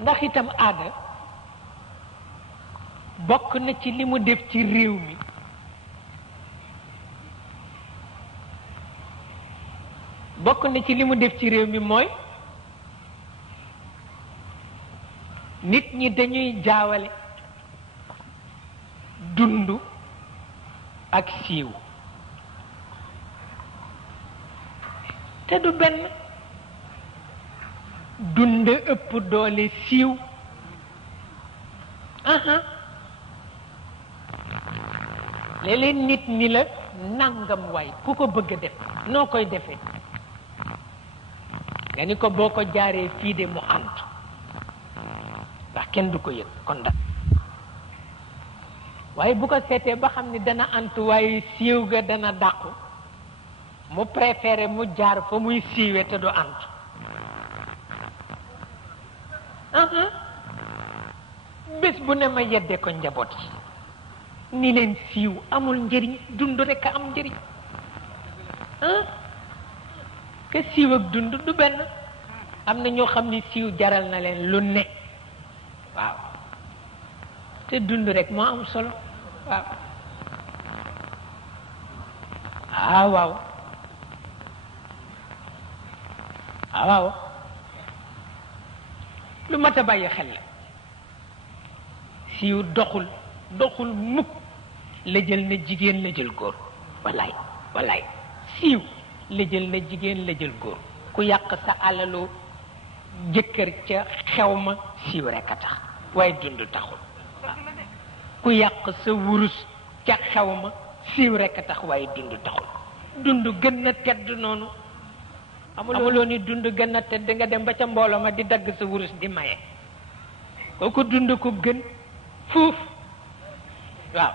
ndax itam aada bokk na ci li mu def ci réew mi mooy nit ñi dañuy jaawale dund ak siiw te du benn. dund ëpp doole siiw léeg-léeg nit ñi la nangam waay ku ko bëgg a def noo koy defee nga ni ko boo ko jaaree fii de mu ànd ndax kenn du ko yëg kon da waaye bu ko seetee ba xam ni dana antu waaye siiw ga dana dàqu mu préféré mu jaar fa muy siiwee te du antu bés bu ne ma yedde ko njaboot yi ni leen siiw amul njëriñ dund rekk a am njëriñ ke siiw ak dund du benn. am na ñoo xam ni siiw jaral na leen lu ne waaw te dund rekk moo am solo waaw waaw lu mat a bàyyi xel la siiw doxul mukk la jël na jigéen la jël góor wallaay siiw la jël na jigéen la jël góor ku yàq sa alalu jëkkër ca xew ma siiw rekk a tax waaye dund taxul ku yàq sa wurus ca xew ma siiw rekk a tax waaye dund taxul dund gën na tedd noonu amuloo ni dund gën na tedd nga dem ba ca mbooloo ma di dagg sa wurus di maye kooku dund ko gën fuuf waaw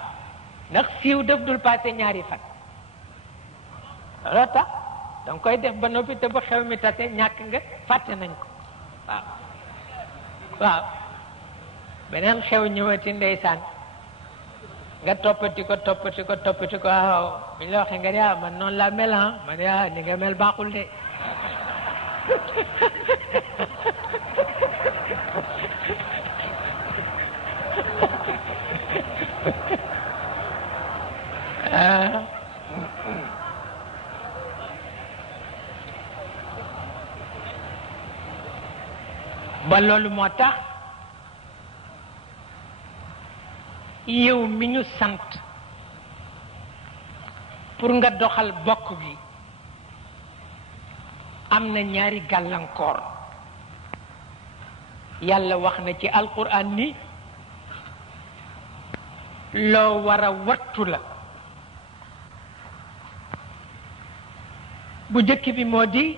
ndax siiw def dul passé ñaari fan looloo tax danga koy def ba noppi te ba xew mi tase ñàkk nga fàtte nañ ko waaw beneen xew ñëwati ndeysaan nga toppati ko waaw bu ñu la waxee nga ne man noonu laa mel ma ne ni nga mel baaxul de ba loolu moo tax yow mi ñu sant pour nga doxal bokk gi am na ñaari gàllankoor yàlla wax na ci alquran ni loo war a wattu la bu jëkk bi moo di